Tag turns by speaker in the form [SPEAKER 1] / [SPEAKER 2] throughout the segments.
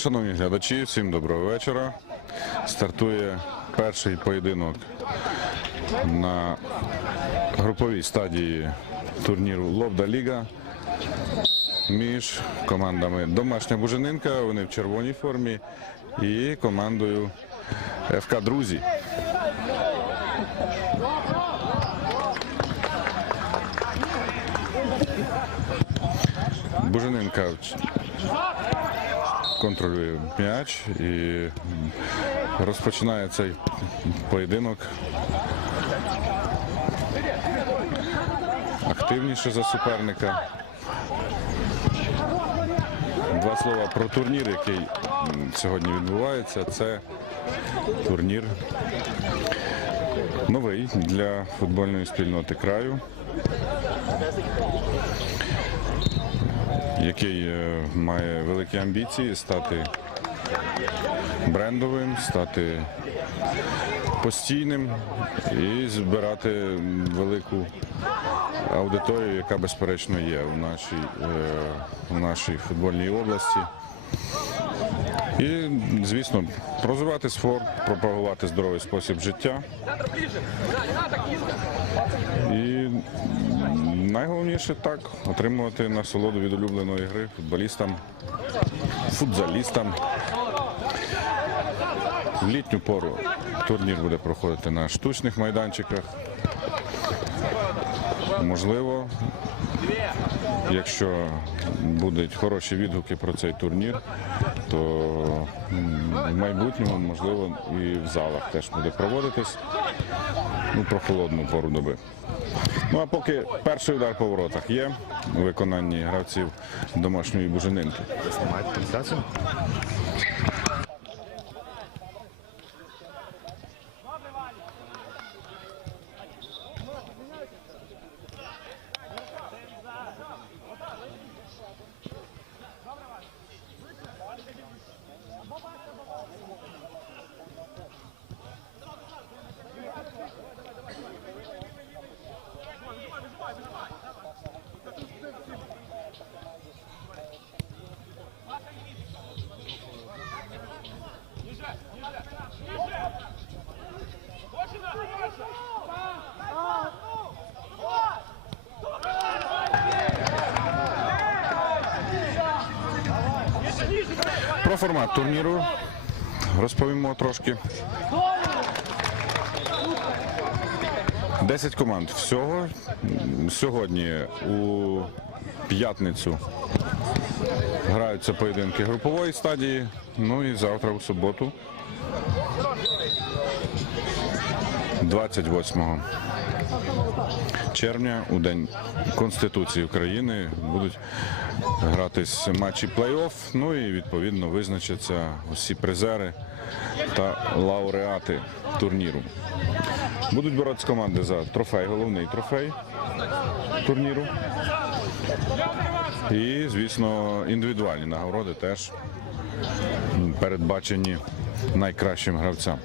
[SPEAKER 1] Шановні глядачі, всім доброго вечора. Стартує перший поєдинок на груповій стадії турніру Лобда Ліга між командами Домашня Буженинка, вони в червоній формі, і командою ФК Друзі. Буженинка контролює м'яч і розпочинає цей поєдинок активніше за суперника. Два слова про турнір, який сьогодні відбувається. Це турнір новий для футбольної спільноти краю. Який е, має великі амбіції стати брендовим, стати постійним і збирати велику аудиторію, яка безперечно є в нашій, е, в нашій футбольній області. І, звісно, розвивати спорт, пропагувати здоровий спосіб життя. І найголовніше так отримувати насолоду від улюбленої гри футболістам, футзалістам. В літню пору турнір буде проходити на штучних майданчиках. Можливо, якщо будуть хороші відгуки про цей турнір, то в майбутньому, можливо, і в залах теж буде проводитись ну, про холодну пору доби. Ну а поки перший удар по воротах є у виконанні гравців домашньої буженинки.
[SPEAKER 2] Знімаєте трансляцію?
[SPEAKER 1] Формат турніру розповімо трошки. 10 команд всього. Сьогодні у п'ятницю граються поєдинки групової стадії. Ну і завтра у суботу. 28 червня у День Конституції України будуть гратись матчі плей-офф. Ну і відповідно визначаться усі призери та лауреати турніру. Будуть боротися команди за трофей, головний трофей турніру. І, звісно, індивідуальні нагороди теж передбачені найкращим гравцям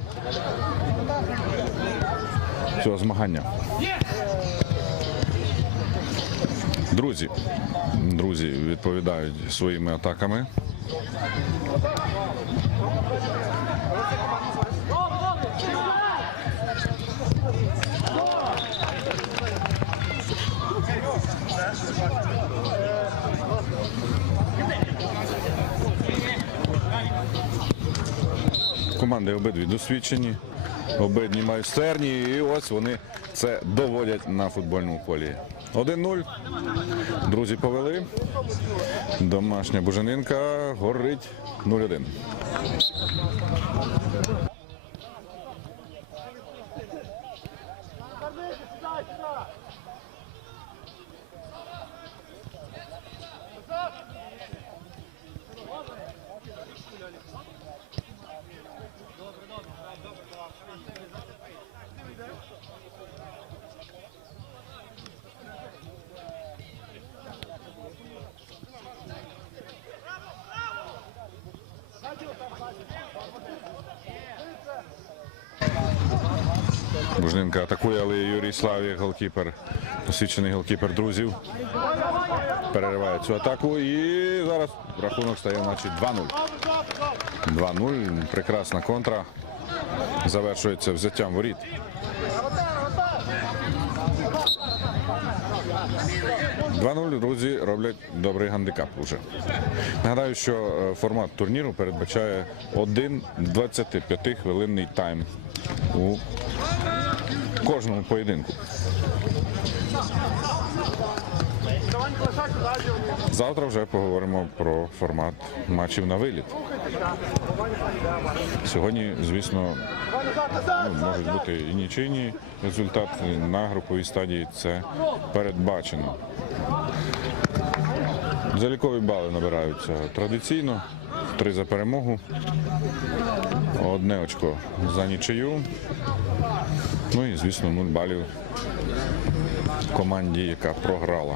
[SPEAKER 1] цього змагання. Друзі, друзі відповідають своїми атаками. Команди обидві досвідчені, обидві майстерні, і ось вони це доводять на футбольному полі. 1-0. Друзі повели. Домашня буженинка горить 0-1. Бужненка атакує, але Юрій Славі, голкіпер, освічений голкіпер друзів. Перериває цю атаку і зараз рахунок стає значить 2-0. 2-0. Прекрасна контра. Завершується взяттям воріт. Два 0 друзі роблять добрий гандикап уже. Нагадаю, що е, формат турніру передбачає один 25 хвилинний тайм у кожному поєдинку. Завтра вже поговоримо про формат матчів на виліт. Сьогодні, звісно, ну, можуть бути і нічийні результати на груповій стадії. Це передбачено. Залікові бали набираються традиційно. Три за перемогу, одне очко за нічию. Ну і, звісно, нуль балів команді, яка програла.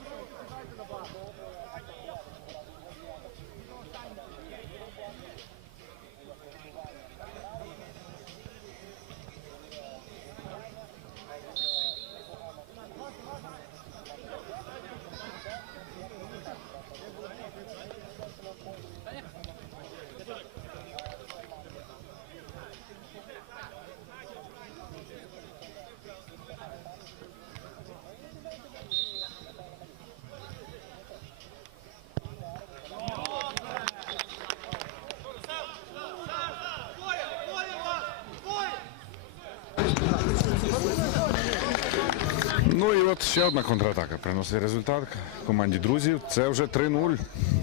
[SPEAKER 1] Ну і от ще одна контратака приносить результат команді друзів. Це вже 3-0.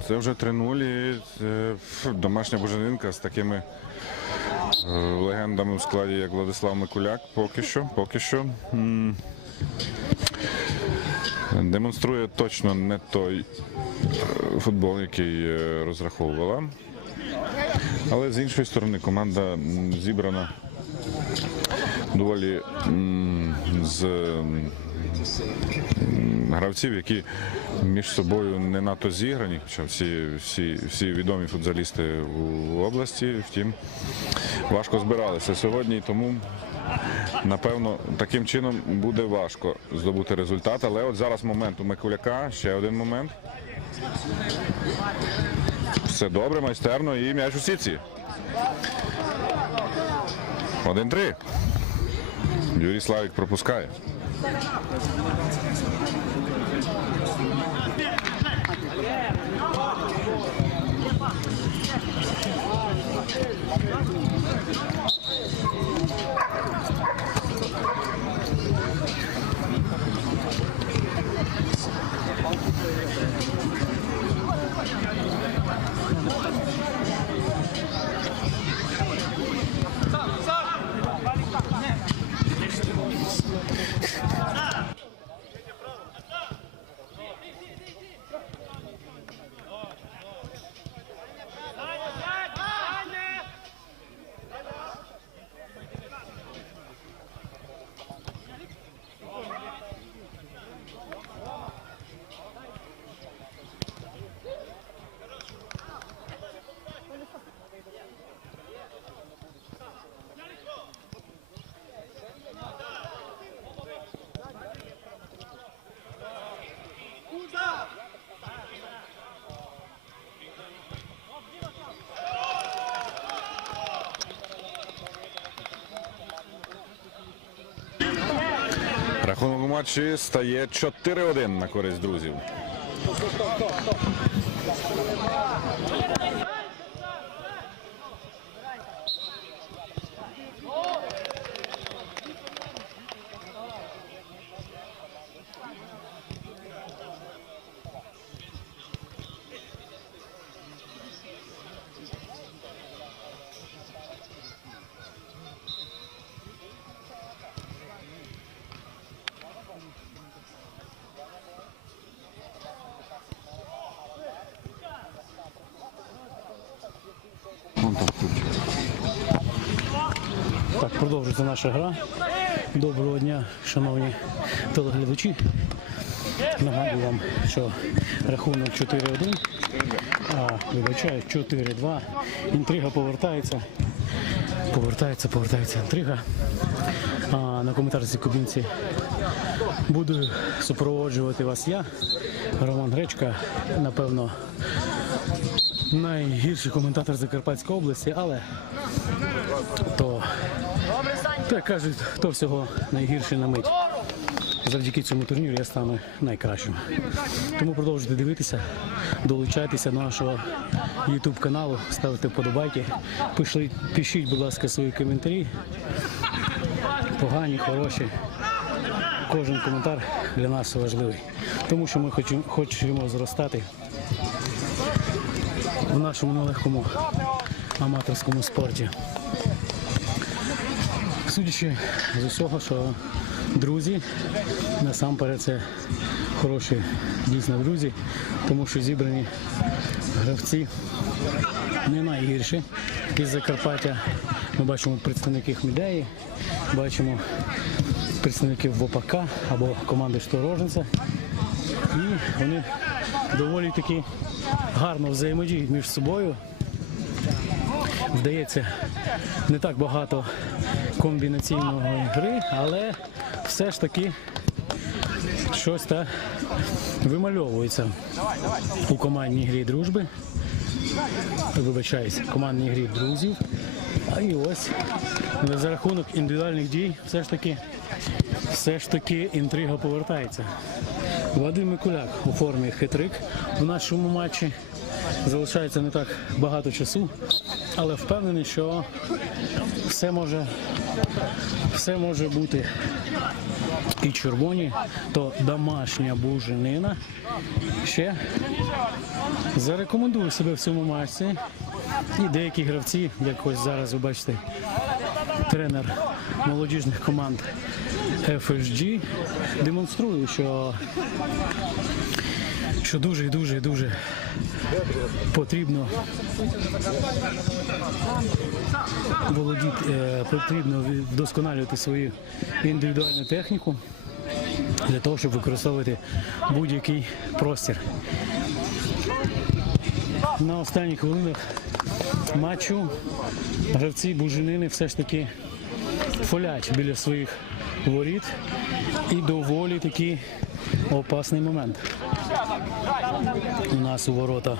[SPEAKER 1] Це вже 3-0 і е, домашня боженинка з такими е, легендами в складі, як Владислав Микуляк. Поки що, поки що. м, Демонструє точно не той е, футбол, який е, розраховувала. Але з іншої сторони команда зібрана доволі з гравців, які між собою не надто зіграні, хоча всі, всі, всі відомі футзалісти в області, втім, важко збиралися сьогодні, тому напевно таким чином буде важко здобути результат. Але от зараз момент у Микуляка, ще один момент. Все добре, майстерно і м'яч у сітці. 1-3. Юрій Славік пропускає. Thank you. Рахунок у матчі стає 4-1 на користь друзів.
[SPEAKER 2] Продовжується наша гра. Доброго дня, шановні телеглядачі. Нагадую вам, що рахунок 4-1, а вибачаю 4-2. Інтрига повертається. Повертається, повертається інтрига. А на коментарській кабінці буду супроводжувати вас я, Роман Гречка, напевно, найгірший коментатор Закарпатської області, але то то, як кажуть, хто всього найгірший на мить. Завдяки цьому турніру я стану найкращим. Тому продовжуйте дивитися, долучайтеся до нашого YouTube каналу, ставте вподобайки, пишіть, будь ласка, свої коментарі. Погані, хороші. Кожен коментар для нас важливий. Тому що ми хочемо зростати в нашому нелегкому аматорському спорті. Судячи з усього, що друзі, насамперед це хороші дійсно друзі, тому що зібрані гравці не найгірші із Закарпаття. Ми бачимо представників Мідеї, бачимо представників ВОПАК або команди Шторожниця. І вони доволі таки гарно взаємодіють між собою вдається не так багато комбінаційної гри, але все ж таки щось та вимальовується у командній грі дружби. Вибачаюсь, командній грі друзів. А і ось за рахунок індивідуальних дій все ж таки все ж таки інтрига повертається. Вадим Микуляк у формі хитрик в нашому матчі. Залишається не так багато часу, але впевнений, що все може, все може бути і червоні, то домашня буженина ще зарекомендує себе в цьому матчі. І деякі гравці, як ось зараз ви бачите, тренер молодіжних команд FSG демонструє, що, що дуже і дуже і дуже потрібно володіти, е, потрібно вдосконалювати свою індивідуальну техніку для того, щоб використовувати будь-який простір. На останніх хвилинах матчу гравці Буженини все ж таки фолять біля своїх воріт і доволі такий опасний момент. У нас у ворота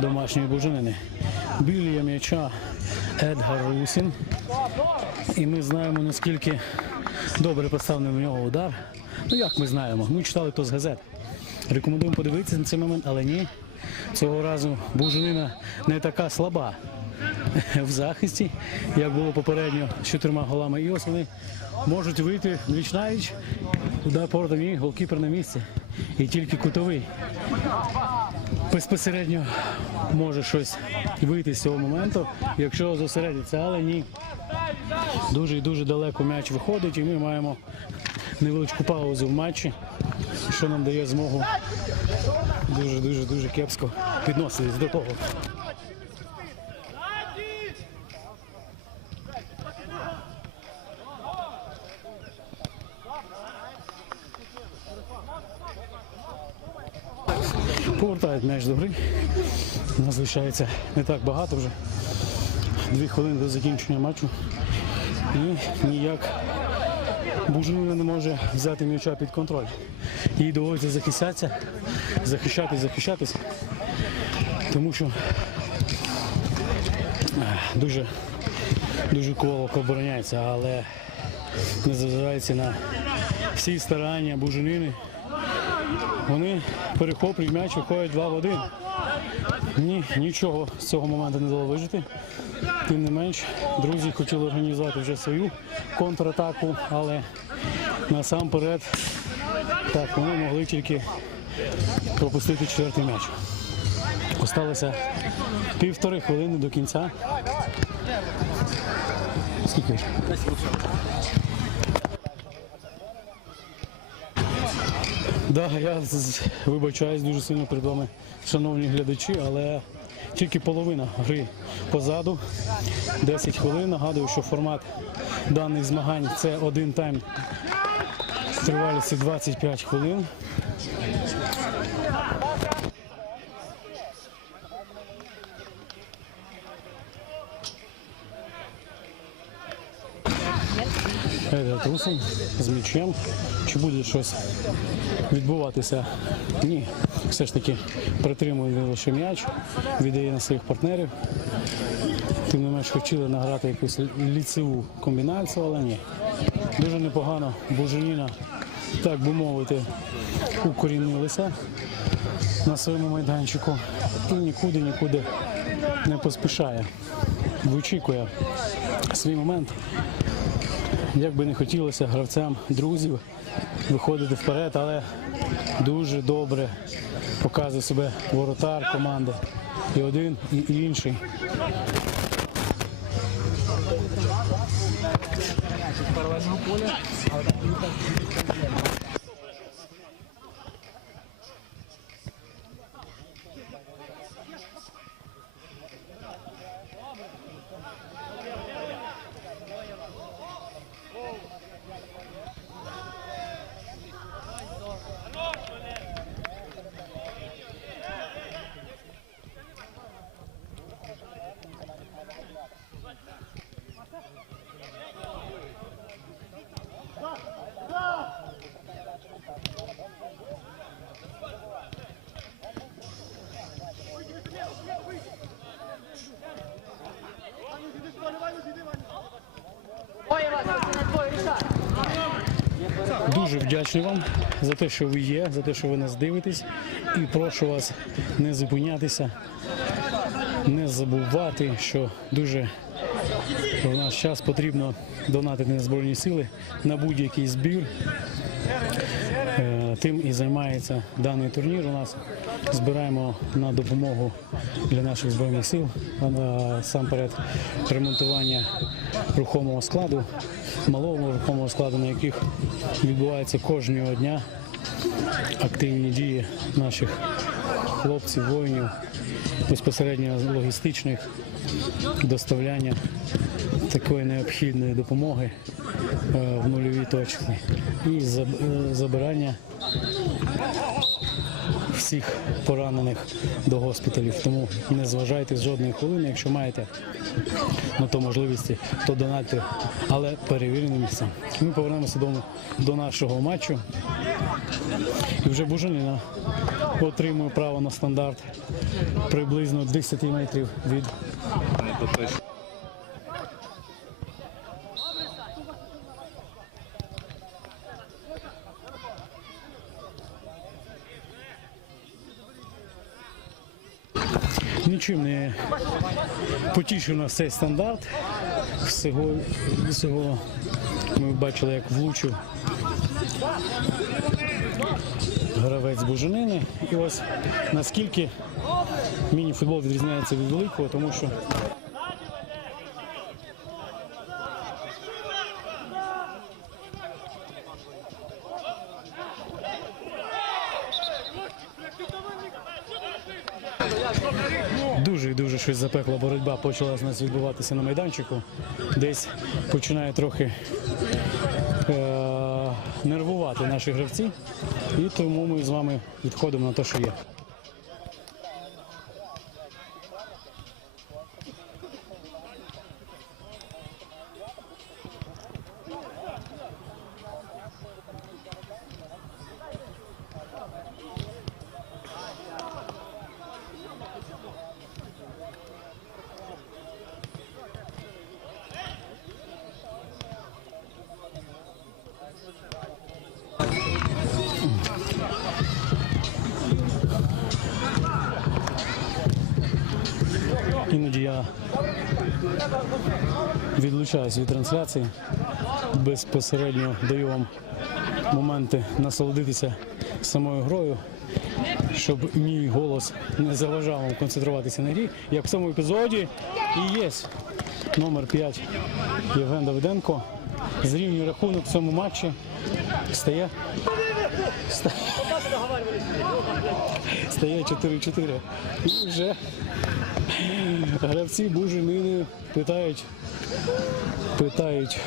[SPEAKER 2] домашньої буженини. Біля м'яча Едгар Русін. І ми знаємо, наскільки добре поставлений в нього удар. Ну як ми знаємо? Ми читали то з газет. Рекомендуємо подивитися на цей момент, але ні. Цього разу буженина не така слаба в захисті, як було попередньо з чотирма голами. І ось вони можуть вийти віч навіч, удар поворотом і голкіпер на місці. І тільки кутовий безпосередньо може щось вийти з цього моменту, якщо зосередиться, але ні. Дуже і дуже далеко м'яч виходить, і ми маємо невеличку паузу в матчі, що нам дає змогу дуже дуже дуже кепсько підноситись до того. Повертають м'яч до гри. У нас залишається не так багато вже. Дві хвилини до закінчення матчу. І ніяк Бужинина не може взяти м'яча під контроль. Їй доводиться захищатися, захищатись, захищатись. Тому що дуже, дуже колоко обороняється, але не зважається на всі старання Буженини. Вони перехоплюють м'яч, виходять 2 в 1. Ні, нічого з цього моменту не дало вижити. Тим не менш, друзі хотіли організувати вже свою контратаку, але насамперед так, вони могли тільки пропустити четвертий м'яч. Осталося півтори хвилини до кінця. Скільки? Да, я вибачаюсь дуже сильно перед вами, шановні глядачі, але тільки половина гри позаду. 10 хвилин. Нагадую, що формат даних змагань це один тайм тривалістю 25 хвилин. Едгар з м'ячем. Чи буде щось відбуватися? Ні. Все ж таки притримує лише м'яч, віддає на своїх партнерів. Тим не менш хотіли награти якусь ліцеву комбінацію, але ні. Дуже непогано Буженіна, так би мовити, укорінилися на своєму майданчику і нікуди нікуди не поспішає. Вичікує свій момент. Як би не хотілося гравцям друзів виходити вперед, але дуже добре показує себе воротар команди. І один, і інший. Дуже вдячний вам за те, що ви є, за те, що ви нас дивитесь. І прошу вас не зупинятися, не забувати, що дуже в наш час потрібно донатити на Збройні сили на будь-який збір. Тим і займається даний турнір. У нас збираємо на допомогу для наших збройних сил сам перед ремонтування рухомого складу, малого рухомого складу, на яких відбувається кожного дня активні дії наших хлопців, воїнів, безпосередньо логістичних доставляння такої необхідної допомоги е, в нульовій точці. І е, забирання всіх поранених до госпіталів. Тому не зважайте з жодної хвилини, якщо маєте на то можливості, то донатьте, але перевіреним місцем. Ми повернемося до, до нашого матчу. І вже Бужанина отримує право на стандарт приблизно 10 метрів від Нічим не потішив нас цей стандарт. Всього, всього ми бачили, як влучив гравець Бужанини. І ось наскільки міні-футбол відрізняється від великого, тому що дуже і дуже щось запекла боротьба почала з нас відбуватися на майданчику. Десь починає трохи е- нервувати наші гравці, і тому ми з вами відходимо на те, що є. Я відлучаюсь від трансляції, безпосередньо даю вам моменти насолодитися самою грою, щоб мій голос не заважав вам концентруватися на грі. Як в цьому епізоді і є номер 5 Євген Давиденко. Зрівнює рахунок в цьому матчі. Стає. Стає 4-4. І вже гравці нині питають. Питають.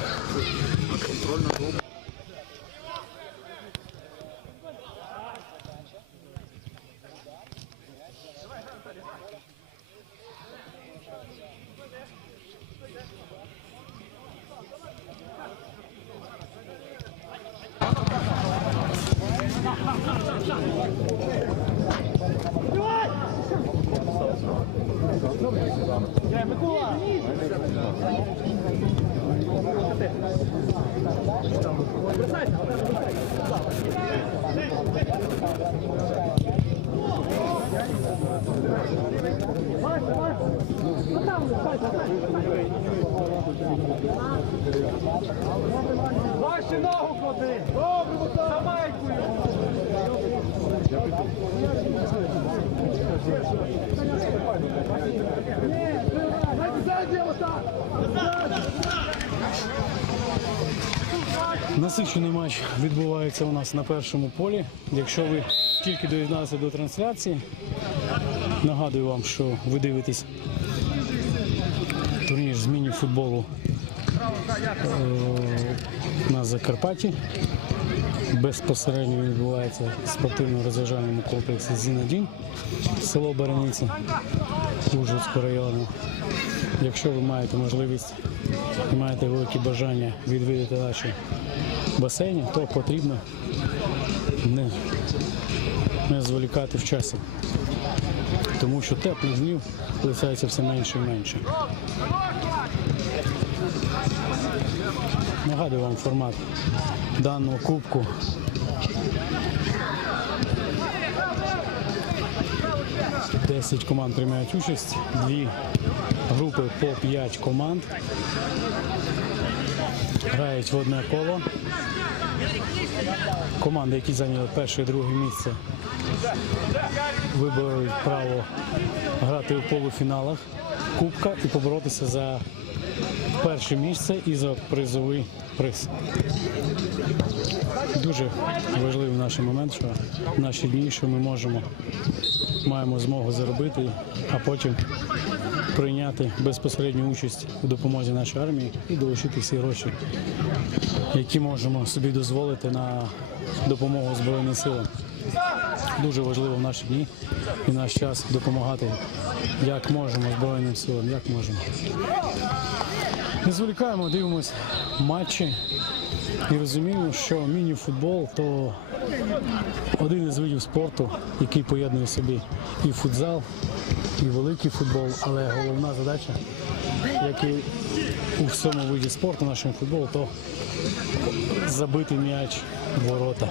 [SPEAKER 2] Насичений матч відбувається у нас на першому полі. Якщо ви тільки доєдналися до трансляції, нагадую вам, що ви дивитесь турнір з міні-футболу е, на Закарпатті. Безпосередньо відбувається в спортивно-розважальному комплексі Зінадін, село Бараниці Ужгородського району. Якщо ви маєте можливість маєте велике бажання відвідати наші басейні, то потрібно не, не зволікати в часі. Тому що теплих днів лишається все менше і менше. Нагадую вам формат даного кубку. Десять команд приймають участь, дві групи по 5 команд. Грають в одне коло. Команди, які зайняли перше і друге місце, виберуть право грати у полуфіналах Кубка і поборотися за перше місце і за призовий приз. Дуже важливий наш момент, що в наші дні, що ми можемо, маємо змогу заробити, а потім прийняти безпосередню участь у допомозі нашій армії і долучити всі гроші, які можемо собі дозволити на допомогу Збройним силам. Дуже важливо в наші дні і наш час допомагати як можемо Збройним силам, як можемо. Не зволікаємо, дивимось матчі і розуміємо, що міні-футбол то один із видів спорту, який поєднує в собі і футзал, і великий футбол, але головна задача, як і у всьому виді спорту нашому футболу, то забити м'яч в ворота.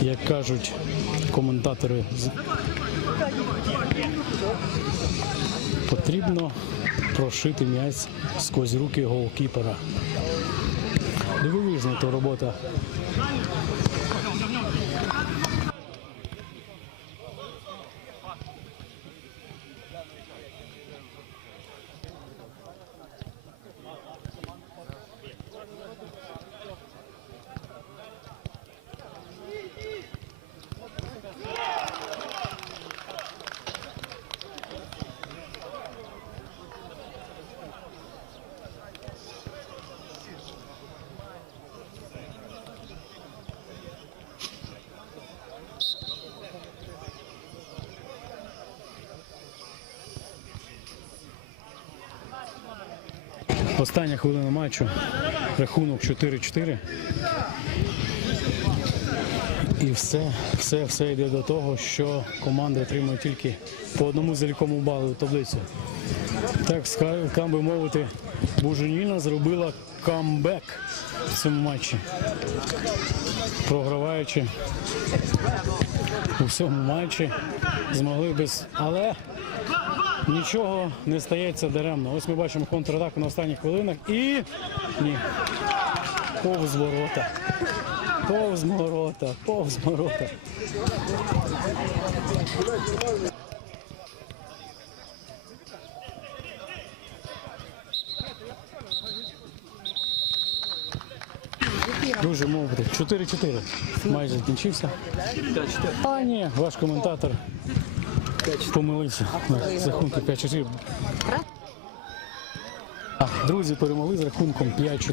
[SPEAKER 2] Як кажуть коментатори, потрібно прошити м'яч сквозь руки голкіпера. Дивовижна то робота. Остання хвилина матчу. Рахунок 4-4. І все, все, все йде до того, що команда отримує тільки по одному заліковому балу у таблицю. Так, ска- би мовити, Буженіна зробила камбек в цьому матчі. Програваючи у всьому матчі, змогли без. Але Нічого не стається даремно. Ось ми бачимо контратаку на останніх хвилинах і ні. Повз ворота. Повз ворота, повз ворота. Дуже мовити. 4-4. Майже закінчився. А ні, ваш коментатор помилився. З рахунку 5-4. Друзі перемогли з рахунком 5-4.